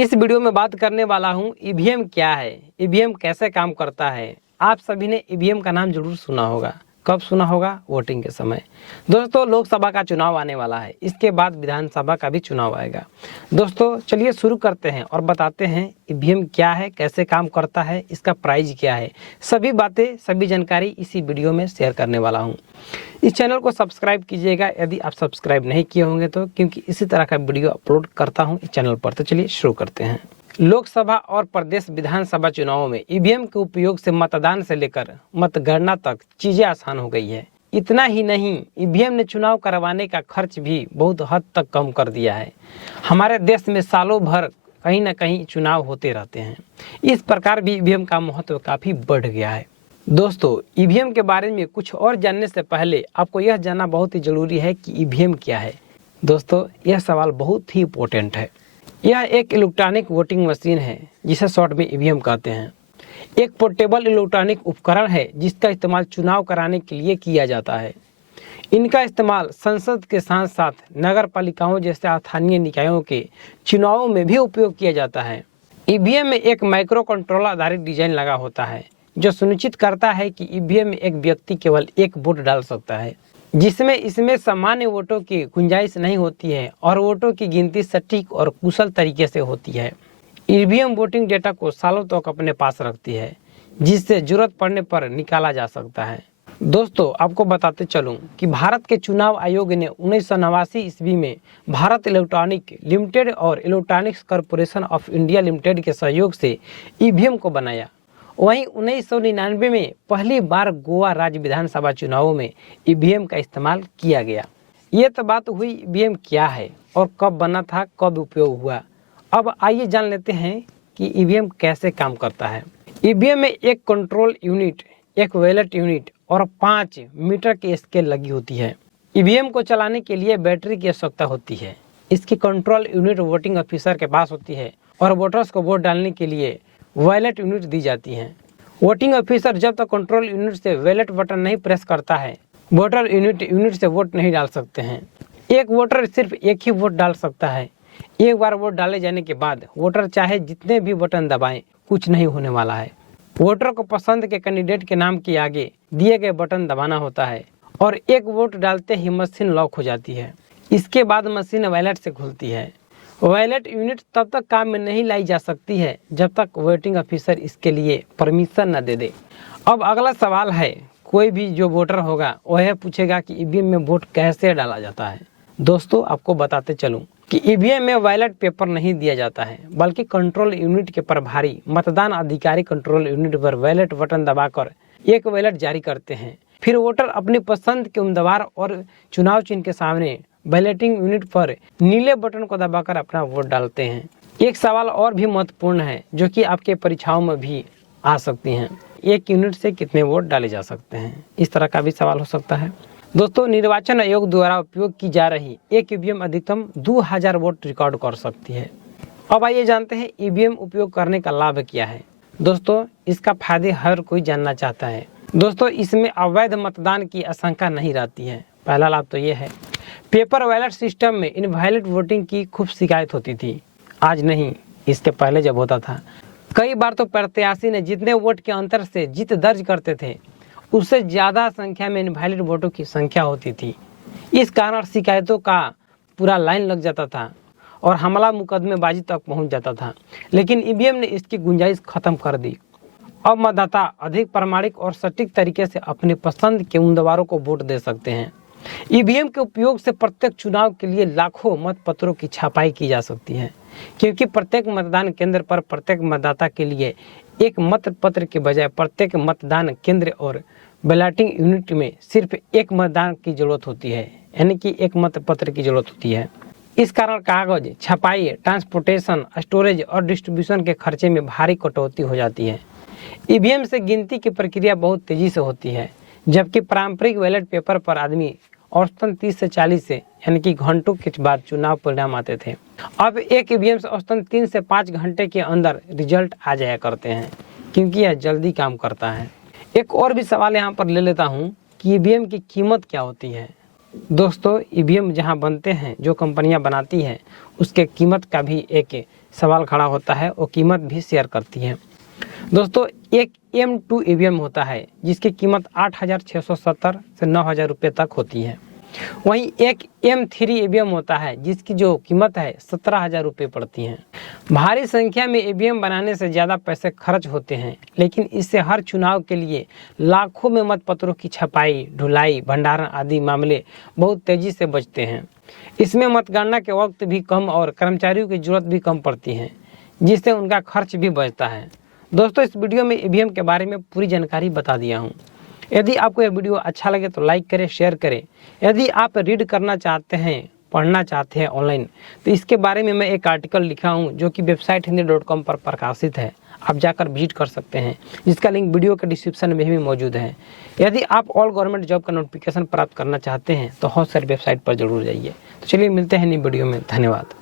इस वीडियो में बात करने वाला हूँ ईवीएम क्या है, ईवीएम कैसे काम करता है। आप सभी ने ईवीएम का नाम जरूर सुना होगा। कब सुना होगा? वोटिंग के समय। दोस्तों, लोकसभा का चुनाव आने वाला है, इसके बाद विधानसभा का भी चुनाव आएगा। दोस्तों चलिए शुरू करते हैं और बताते हैं ईवीएम क्या है, कैसे काम करता है, इसका प्राइस क्या है। सभी बातें, सभी जानकारी इसी वीडियो में शेयर करने वाला हूँ। इस चैनल को सब्सक्राइब कीजिएगा यदि आप सब्सक्राइब नहीं किए होंगे तो, क्योंकि इसी तरह का वीडियो अपलोड करता हूँ इस चैनल पर। तो चलिए शुरू करते हैं। लोकसभा और प्रदेश विधानसभा चुनावों में ईवीएम के उपयोग से मतदान से लेकर मतगणना तक चीजें आसान हो गई है। इतना ही नहीं, ईवीएम ने चुनाव करवाने का खर्च भी बहुत हद तक कम कर दिया है। हमारे देश में सालों भर कहीं न कहीं चुनाव होते रहते हैं। इस प्रकार भी ईवीएम का महत्व काफी बढ़ गया है। दोस्तों, ईवीएम के बारे में कुछ और जानने से पहले आपको यह जानना बहुत ही जरूरी है कि ईवीएम क्या है। दोस्तों, यह सवाल बहुत ही इम्पोर्टेंट है। यह एक इलेक्ट्रॉनिक वोटिंग मशीन है जिसे शॉर्ट में ईवीएम कहते हैं। एक पोर्टेबल इलेक्ट्रॉनिक उपकरण है जिसका इस्तेमाल चुनाव कराने के लिए किया जाता है। इनका इस्तेमाल संसद के साथ साथ नगर पालिकाओं जैसे स्थानीय निकायों के चुनावों में भी उपयोग किया जाता है। ईवीएम में एक माइक्रो कंट्रोलर आधारित डिजाइन लगा होता है जो सुनिश्चित करता है कि ईवीएम में एक व्यक्ति केवल एक वोट डाल सकता है, जिसमें इसमें सामान्य वोटों की गुंजाइश नहीं होती है और वोटों की गिनती सटीक और कुशल तरीके से होती है। ईवीएम वोटिंग डेटा को सालों तक अपने पास रखती है, जिससे जरूरत पड़ने पर निकाला जा सकता है। दोस्तों, आपको बताते चलूं कि भारत के चुनाव आयोग ने 1989 ईस्वी में भारत इलेक्ट्रॉनिक लिमिटेड और electronics corporation of India limited के सहयोग से ईवीएम को बनाया। वहीं 1999 में पहली बार गोवा राज्य विधानसभा चुनावों में ईवीएम का इस्तेमाल किया गया। ये तो बात हुई ईवीएम क्या है और कब बना था, कब उपयोग हुआ। अब आइए जान लेते हैं कि ईवीएम कैसे काम करता है। ईवीएम में एक कंट्रोल यूनिट, एक बैलेट यूनिट और 5 मीटर की स्केल लगी होती है। ईवीएम को चलाने के लिए बैटरी की आवश्यकता होती है। इसकी कंट्रोल यूनिट वोटिंग ऑफिसर के पास होती है और वोटर्स को वोट डालने के लिए वैलेट यूनिट दी जाती है। वोटिंग ऑफिसर जब तक कंट्रोल यूनिट से वैलेट बटन नहीं प्रेस करता है, वोटर यूनिट से वोट नहीं डाल सकते हैं। एक वोटर सिर्फ एक ही वोट डाल सकता है। एक बार वोट डाले जाने के बाद वोटर चाहे जितने भी बटन दबाएं, कुछ नहीं होने वाला है। वोटर को पसंद के कैंडिडेट के नाम के आगे दिए गए बटन दबाना होता है और एक वोट डालते ही मशीन लॉक हो जाती है। इसके बाद मशीन वैलेट से खुलती है। वैलेट यूनिट तब तक काम में नहीं लाई जा सकती है जब तक वोटिंग ऑफिसर इसके लिए परमिशन न दे दे। अब अगला सवाल है, कोई भी जो वोटर होगा वह पूछेगा कि ईवीएम में वोट कैसे डाला जाता है। दोस्तों, आपको बताते चलूं कि ईवीएम में बैलेट पेपर नहीं दिया जाता है, बल्कि कंट्रोल यूनिट के प्रभारी मतदान अधिकारी कंट्रोल यूनिट पर बैलेट बटन दबाकर एक बैलेट जारी करते हैं। फिर वोटर अपनी पसंद के उम्मीदवार और चुनाव चिन्ह के सामने बैलेटिंग यूनिट पर नीले बटन को दबाकर अपना वोट डालते हैं। एक सवाल और भी महत्वपूर्ण है जो कि आपके परीक्षाओं में भी आ सकती हैं। एक यूनिट से कितने वोट डाले जा सकते हैं, इस तरह का भी सवाल हो सकता है। दोस्तों, निर्वाचन आयोग द्वारा उपयोग की जा रही एक ईवीएम अधिकतम 2000 वोट रिकॉर्ड कर सकती है। अब आइए जानते हैं ईवीएम उपयोग करने का लाभ क्या है। दोस्तों, इसका फायदे हर कोई जानना चाहता है। दोस्तों, इसमें अवैध मतदान की आशंका नहीं रहती है। पहला लाभ तो ये है। पेपर बैलेट सिस्टम में इनवैलिड वोटिंग की खूब शिकायत होती थी। आज नहीं, इसके पहले जब होता था, कई बार तो प्रत्याशी ने जितने वोट के अंतर से जीत दर्ज करते थे, उससे ज्यादा संख्या में इनवैलिड वोटों की संख्या होती थी। इस कारण शिकायतों का पूरा लाइन लग जाता था और हमला मुकदमेबाजी तक पहुंच जाता था। लेकिन ईवीएम ने इसकी गुंजाइश खत्म कर दी। अब मतदाता अधिक प्रामाणिक और सटीक तरीके से अपने पसंद के उम्मीदवारों को वोट दे सकते हैं। ईवीएम के उपयोग से प्रत्येक चुनाव के लिए लाखों मत पत्रों की छपाई की जा सकती है, क्योंकि प्रत्येक मतदान केंद्र पर प्रत्येक मतदाता के लिए एक मत पत्र के बजाय प्रत्येक मतदान केंद्र और बैलेटिंग यूनिट में सिर्फ एक मतदान की जरूरत होती है, यानी कि एक मत पत्र की जरूरत होती है। इस कारण कागज, छपाई, ट्रांसपोर्टेशन, स्टोरेज और डिस्ट्रीब्यूशन के खर्चे में भारी कटौती हो जाती है। ईवीएम से गिनती की प्रक्रिया बहुत तेजी से होती है, जबकि पारंपरिक बैलेट पेपर पर आदमी औसतन 30 से 40 यानी कि घंटों के बाद चुनाव परिणाम आते थे। अब एक ईवीएम से औसतन 3 से 5 घंटे के अंदर रिजल्ट आ जाया करते हैं, क्योंकि यह जल्दी काम करता है। एक और भी सवाल यहाँ पर ले लेता हूँ कि ईवीएम की कीमत क्या होती है। दोस्तों, ईवीएम जहाँ बनते हैं, जो कंपनियाँ बनाती हैं, उसके कीमत का भी एक सवाल खड़ा होता है, वो कीमत भी शेयर करती हैं। दोस्तों, एक M2 ईवीएम होता है जिसकी कीमत 8,670 से 9,000 रुपये तक होती है। वहीं एक M3 ईवीएम होता है जिसकी जो कीमत है 17,000 रुपये पड़ती है। भारी संख्या में ईवीएम बनाने से ज़्यादा पैसे खर्च होते हैं, लेकिन इससे हर चुनाव के लिए लाखों में मतपत्रों की छपाई, ढुलाई, भंडारण आदि मामले बहुत तेजी से बचते हैं। इसमें मतगणना के वक्त भी कम और कर्मचारियों की जरूरत भी कम पड़ती है, जिससे उनका खर्च भी बचता है। दोस्तों, इस वीडियो में ईवीएम के बारे में पूरी जानकारी बता दिया हूँ। यदि आपको यह वीडियो अच्छा लगे तो लाइक करें, शेयर करें। यदि आप रीड करना चाहते हैं, पढ़ना चाहते हैं ऑनलाइन, तो इसके बारे में मैं एक आर्टिकल लिखा हूँ जो कि वेबसाइट हिंदी.com पर प्रकाशित है। आप जाकर विजिट कर सकते हैं, जिसका लिंक वीडियो के डिस्क्रिप्शन में भी मौजूद है। यदि आप ऑल गवर्नमेंट जॉब का नोटिफिकेशन प्राप्त करना चाहते हैं तो हॉट सेट वेबसाइट पर जरूर जाइए। तो चलिए मिलते हैं नई वीडियो में। धन्यवाद।